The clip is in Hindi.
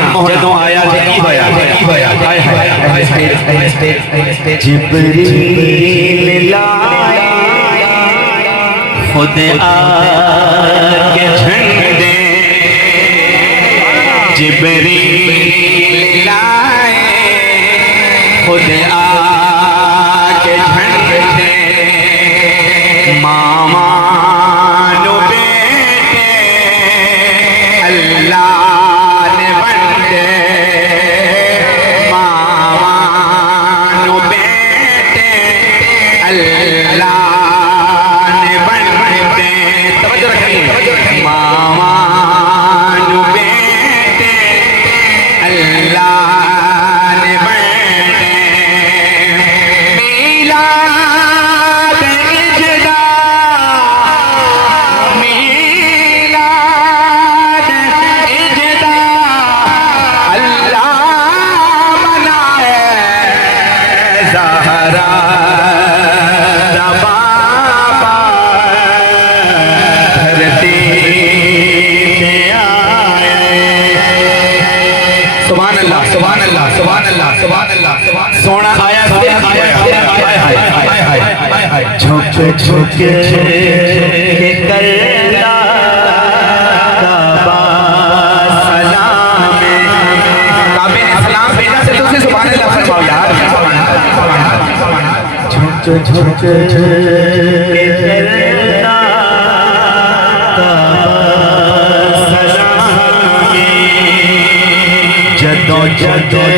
जदों आया ते की होया हाय हाय स्टेज जिब्रील लाए खुद आके झंडे जिब्रील लाए खुद आके झंडे मामा नो बेटे अल्लाह ने बंदे मामा नो बेटे अल्लाह ने बंदे तवज्जो रखिए मामा नो बेटे अल्लाह ने बंदे मीलाद इजदा मीलाद इजदा अल्लाह मनाए ज़हरा दा बाबा धरती पे आए सुभान अल्लाह सुभान अल्लाह सुभान अल्लाह सुभान अल्लाह सोना आया झुक झुक के करला काबा सलाम काबे ने सलाम भेजा से तुझे सुभान अल्लाह फरमाओ यार झुक झुक के करला काबा सलाम जदों जदों